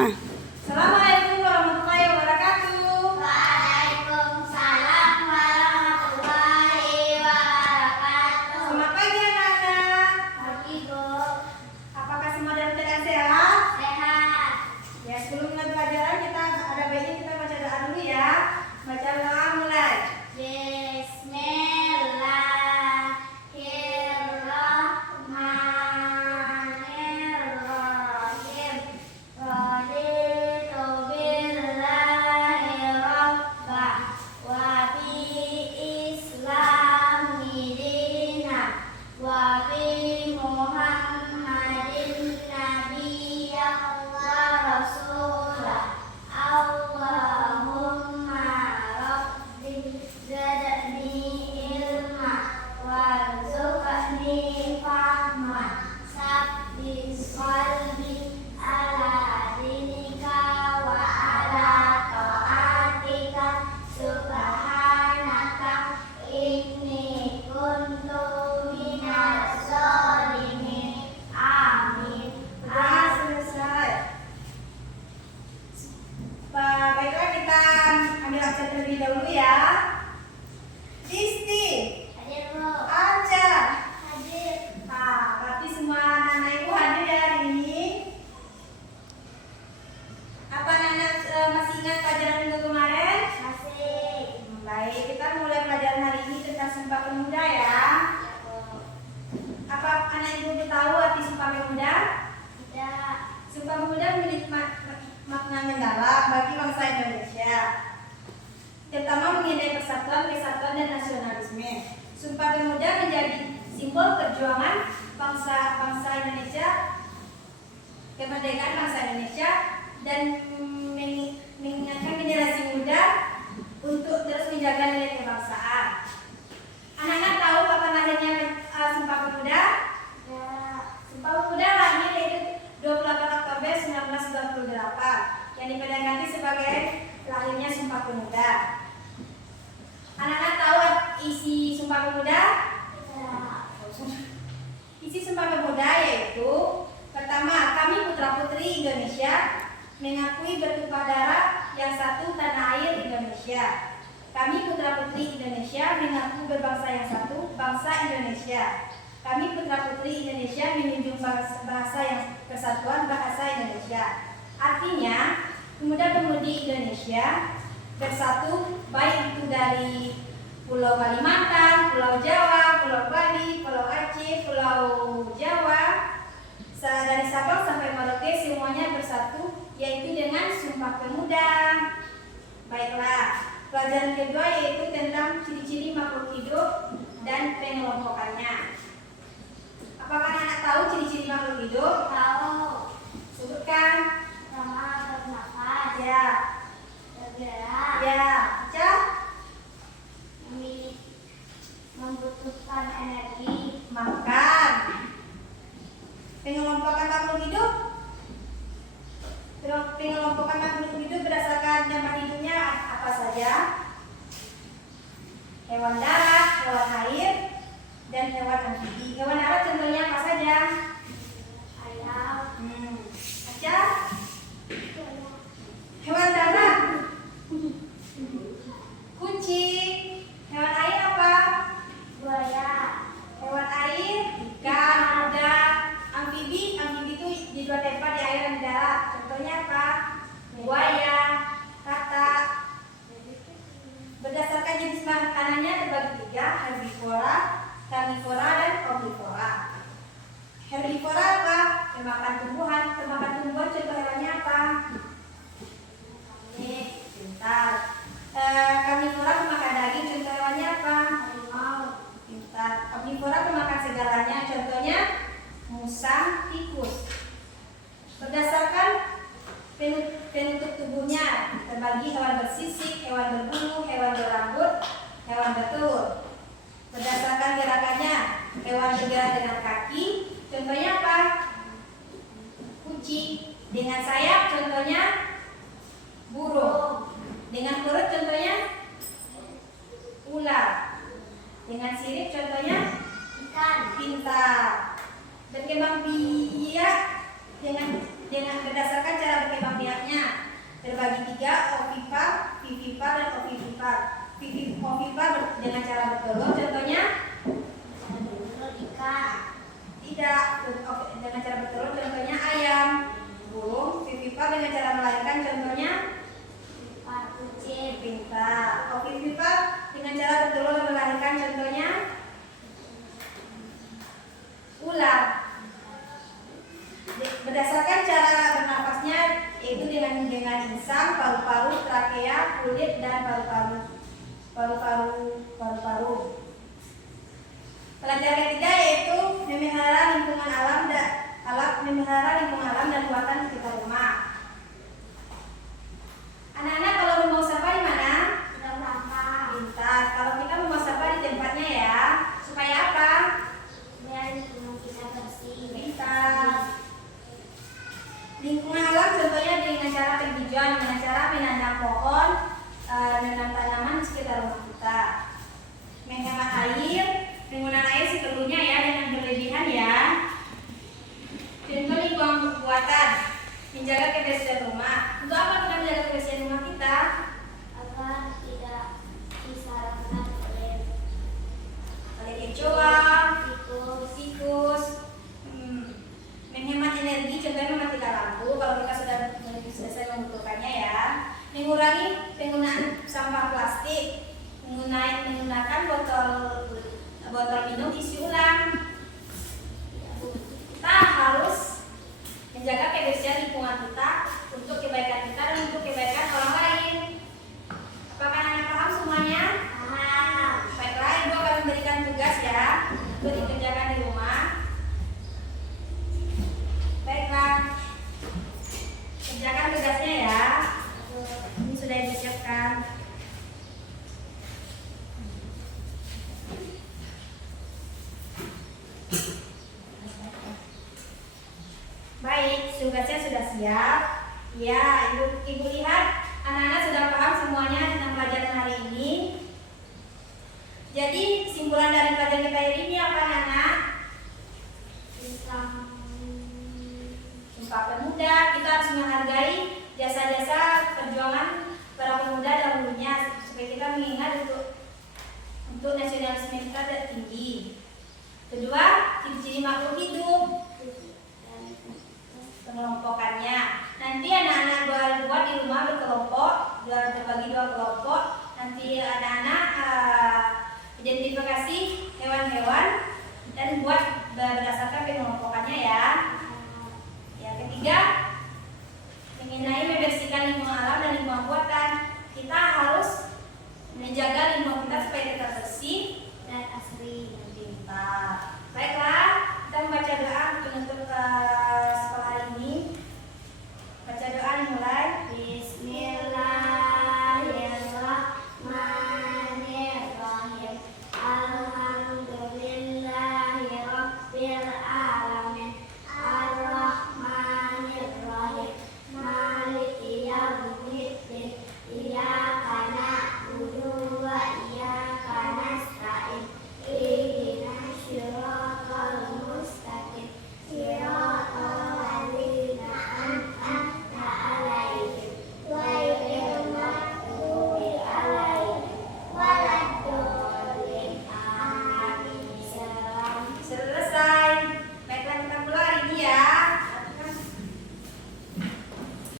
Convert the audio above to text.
Ah. Assalamualaikum warahmatullahi wabarakatuh. Waalaikumsalam warahmatullahi wabarakatuh. Selamat pagi anak-anak. Pagi, Bu. Apakah semua dalam keadaan sehat? Sehat. Ya, sebelum mulai pelajaran kita ada baiknya kita baca doa dulu ya. Baca doa mulai. Bismillahirrahmanirrahim. Raditu billahi rabba wa bi islami dina wa bi Muhammadin nabiyya wa rasula. Allahumma rabbi zidni ilma warzuqni fahma sabbis qalbi ala dinika wa ala taatika subhanaka inni kuntu minas zalimin. Amin. Sudah selesai. Baiklah kita ambil absen terlebih dahulu ya. Isti, Hadir, Bu. Aca. Hadir. Nah, berarti semua anak-anak ibu hadir ya hari ini. Apa anak-anak masih ingat pelajaran minggu kemarin? Masih. Baik, kita mulai pelajaran hari ini tentang Sumpah Pemuda ya. Apa anak ibu tahu arti Sumpah Pemuda? Tidak. Sumpah Pemuda memiliki makna mendalam bagi bangsa Indonesia, terutama mengenai persatuan, kesatuan, dan nasionalisme. Sumpah Pemuda menjadi simbol perjuangan bangsa Indonesia, kemerdekaan bangsa Indonesia, dan mengingatkan generasi muda untuk terus menjaga nilai kebangsaan. Anak-anak tahu kapan lahirnya Sumpah Pemuda? Ya. Sumpah Pemuda lahir yaitu 28 Oktober 1928 yang diperingati sebagai lahirnya Sumpah Pemuda. Anak-anak tahu isi Sumpah Pemuda? Ya. Isi Sumpah Pemuda yaitu pertama, kami putra-putri Indonesia mengakui bertumpah darah yang satu tanah air Indonesia. Kami putra-putri Indonesia mengaku berbangsa yang satu, bangsa Indonesia. Kami putra-putri Indonesia menjunjung bahasa yang persatuan, bahasa Indonesia. Artinya, pemuda-pemudi Indonesia bersatu baik itu dari Pulau Kalimantan, Pulau Jawa, Pulau Bali, Pulau Aceh, Pulau Jawa, dari Sabang sampai Merauke semuanya bersatu yaitu dengan Sumpah Pemuda. Baiklah, pelajaran kedua yaitu tentang ciri-ciri makhluk hidup dan pengelompokannya. Apakah anak tahu ciri-ciri makhluk hidup? Tahu. Sebutkan. Sama bernafas. Ya, Bergerak. ya, Cah. Membutuhkan energi. Makan. Pengelompokan makhluk hidup. Pengelompokan makhluk hidup berdasarkan tempat hidupnya apa saja? Hewan darat, hewan air, dan hewan amfibi. Hewan darat contohnya apa saja? Ayam. Aca? Hewan darat? Kucing. Hewan air apa? Buaya. Hewan air, ikan, udang. Amfibi itu di dua tempat, di air dan di darat. Contohnya apa? Buaya, katak. Berdasarkan jenis makanannya terbagi tiga, herbivora, karnivora, dan omnivora. Herbivora apa? Pemakan tumbuhan. Pemakan tumbuhan contoh hewannya apa? Nih, pintar. Karnivora pemakan daging, contoh hewannya apa? Harimau. Pintar. Omnivora pemakan segalanya, contohnya musang, tikus. Berdasarkan penutup tubuhnya terbagi hewan bersisik, hewan berbulu, hewan berambut, hewan bertelur. Berdasarkan gerakannya, hewan bergerak dengan kaki, contohnya apa? Kucing. Dengan sayap, contohnya burung. Dengan perut, contohnya ular. Dengan sirip, contohnya Ikan. pintar. Berkembang biak dengan berdasarkan cara berkembang biak Terbagi tiga, ovipar, vivipar, dan ovivipar. Ovipar dengan cara bertelur, contohnya Ikan. tidak dengan cara bertelur, contohnya ayam, burung. Vivipar dengan cara melahirkan, contohnya Kucing. pintar. Ovivipar dengan cara bertelur dan melahirkan, contohnya ular. Berdasarkan cara bernafasnya yaitu dengan insang, paru-paru, trakea, kulit, dan paru-paru. Pelajaran ketiga yaitu memelihara lingkungan alam dan buatan sekitar rumah. Anak-anak kalau mau sapa di mana? Sudah berapa? Pintar. Kalau kita mau sapa di tempatnya ya, supaya apa? Biar lingkungan kita bersih. Pintar. Lingkungan alam contohnya dengan cara penghijauan, dengan cara menanam pohon, menanam tanaman di sekitar rumah kita. Menghemat air, menggunakan air seperlunya ya, jangan berlebihan ya. Contoh lingkungan buatan, menjaga kebersihan rumah. Untuk apa kita menjaga kebersihan rumah kita? Agar tidak disarankan oleh Kecoa, tikus. Menghemat energi, contohnya mematikan lampu kalau kita sudah selesai membutuhkannya ya. Mengurangi penggunaan sampah plastik, menggunakan botol minum isi ulang. Kita harus menjaga kebersihan lingkungan kita untuk kebaikan kita dan untuk kebaikan orang lain. Apakah anak paham semuanya? Paham. Baiklah, Ibu akan memberikan tugas ya untuk dikerjakan di rumah. Baiklah, kerjakan tugasnya ya. Ini sudah Ibu siapkan. Baik, tugasnya sudah siap. Ya, Ibu lihat anak-anak sudah paham semuanya tentang pelajaran hari ini. Jadi kesimpulan dari pelajaran kita hari ini apa anak-anak? Sumpah Pemuda, kita harus menghargai jasa-jasa perjuangan para pemuda dahulunya supaya kita mengingat untuk nasionalisme kita tinggi. Kedua, ciri-ciri makhluk hidup.